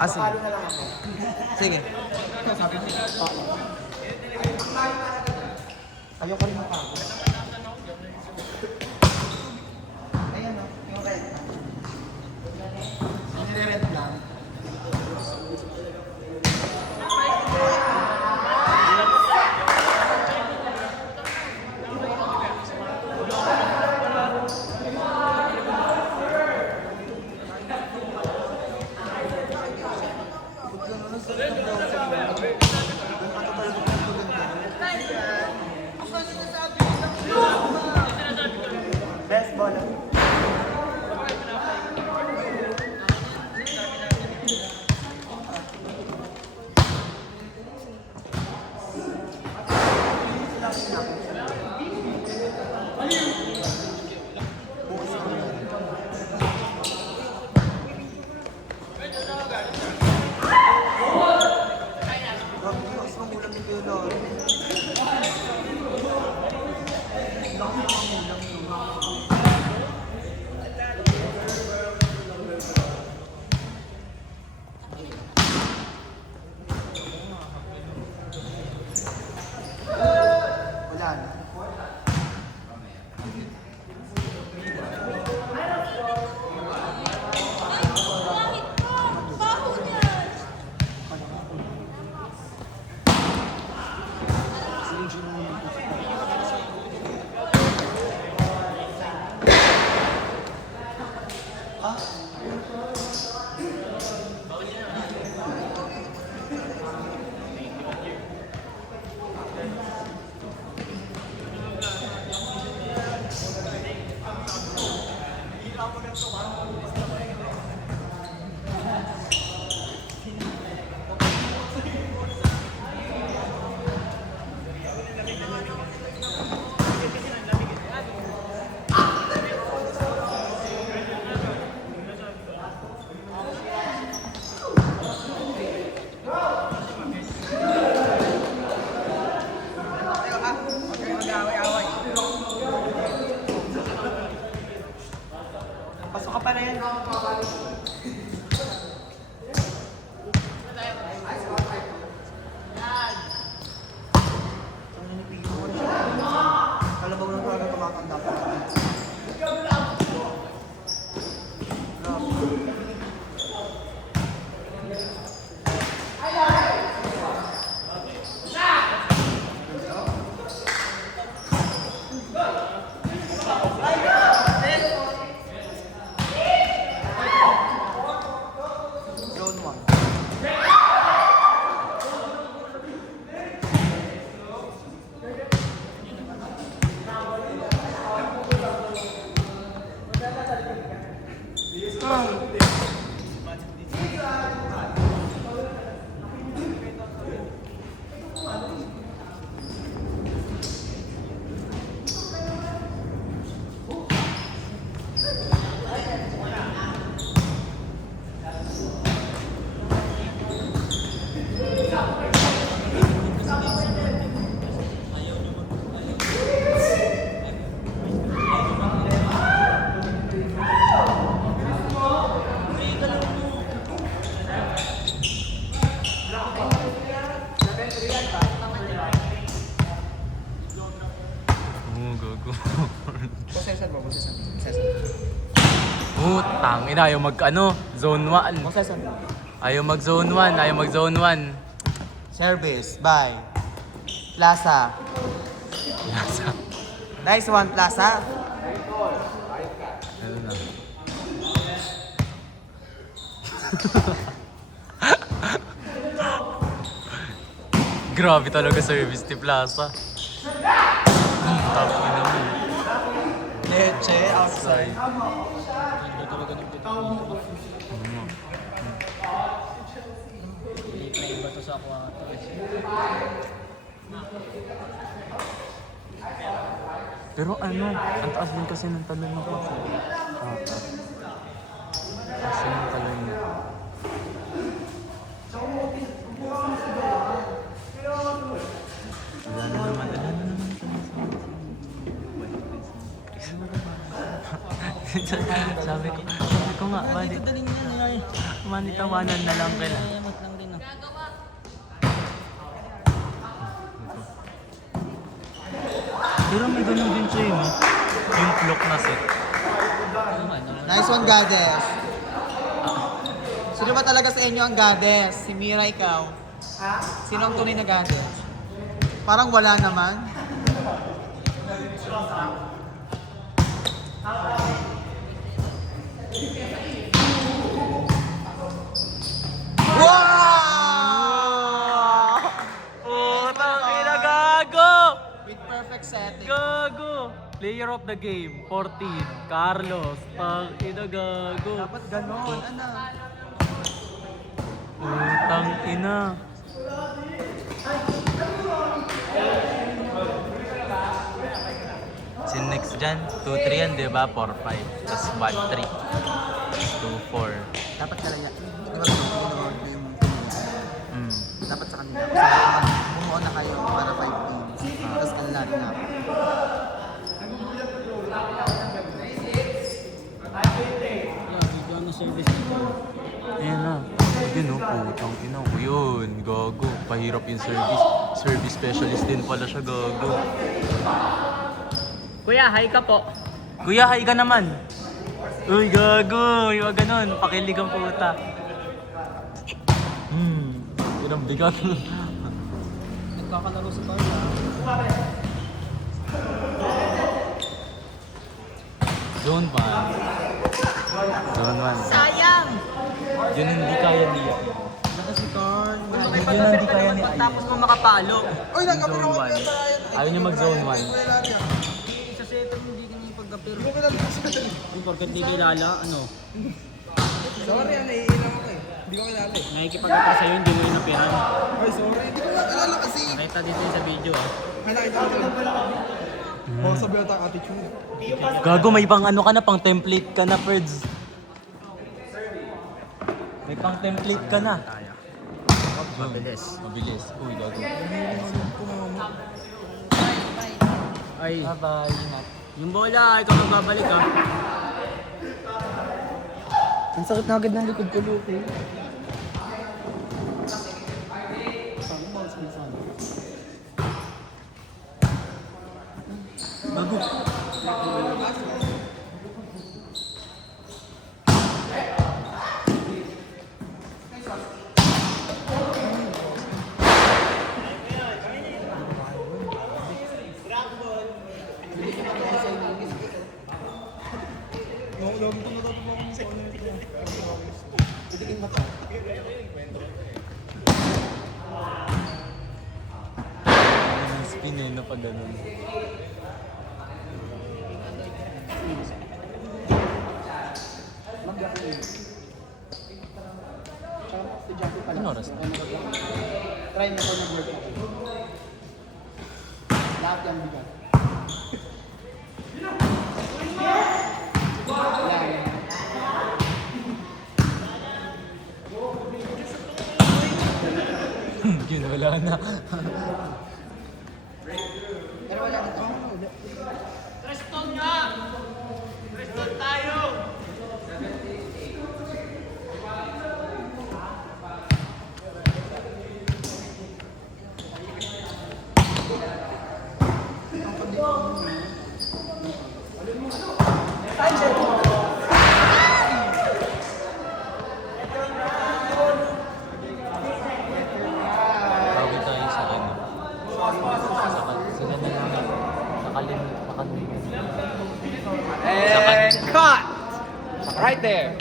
Sige. Palo na lang ako. Sige. Sabi ko, oo. Ayoko rin mapagod. Ayan o, yung red. Nire-red lang. Best ball. Wala na. Pasok ka pa rin. Kalabaw ng parang tumatanda pa. Zone 1. Gago. Possession mo. Tangina, ayaw zone 1. Possession mo. Ayaw mag zone 1, ayaw mag zone 1. Service by Plaza. Nice one, Plaza. Ano na. Grabe talaga service ni Plaza. Tapos na mo. Leche, outside. Pero ang taas din kasi ng talon ng Plaza. Taas din ng talon niya. Wala na naman. Sabi ko nga, bali. manitawanan na lang kailan. Mayamot lang din ah. Pero may ganun din siya yun. Yung clock na set. Nice one, Goddess. Sino ba talaga sa inyo ang Goddess? Si Mira, ikaw? Sino ang tunay na Goddess? Parang wala naman. Wow! Putang ina, gago! With perfect setting. Gago! Player of the game, 14. Carlos. Tang ina, gago. Dapat ganon. Ano? Putang ina. Si next dyan, 2-3 yan, di ba? 4-5. Tapos 1-3. 2-4. Dapat talaga. Di ba bumuo yung Mm. dapat sa kanila. Kasi bumuo na kayo para 5 games. Tapos kanila rin ako. Yeah, video ano service dito. Ayan na. Yun o, putang ina. Yun, gago. Pahirap yung service. Service specialist din pala siya, gago. Kuya, hi ka po. Kuya, hi ka naman. Uy, gago. Yung ganun. Pakilig ang puta. Yun ang bigat. Nagkakalaro sa bar ah. Zone 1. Zone 1. Sayang! Yun hindi kaya niya. Saka si Carl. Yun ang hindi kaya ni Aya. Tapos mo makapalo. Uy, Zone 1. Ayaw niya mag-zone 1. Sa setting hindi ka niya pagkapiro. Yung pagkat di kilala, ano? Sorry, naiilang ako eh. Hindi ko kilala eh. Nakikipag-atra sa'yo, hindi mo rin napiran. Ay, sorry. Hindi ko kilala kasi. Nakita dito yun sa video ah. Ay, nakita ko doon. Oh, sabi ata attitude. Gago, may pang ano ka na, pang template ka na, Ferds. May pang template ka na. Mabilis. Mabilis. Uy, gago. Ay, Bye-bye. Ingat. yung bola, ikaw magbabalik ah. Ang sakit na agad ng likod ko, Luke. Gago. Ang spin eh, na pag ganun. Ano oras na? Try mo ko mag-work ako. Lahat yung bigat. Yun, wala na. Pero wala na ito. Bawi tayo sa ano. Sa ganun na. Nakalimit. And cut! Right there.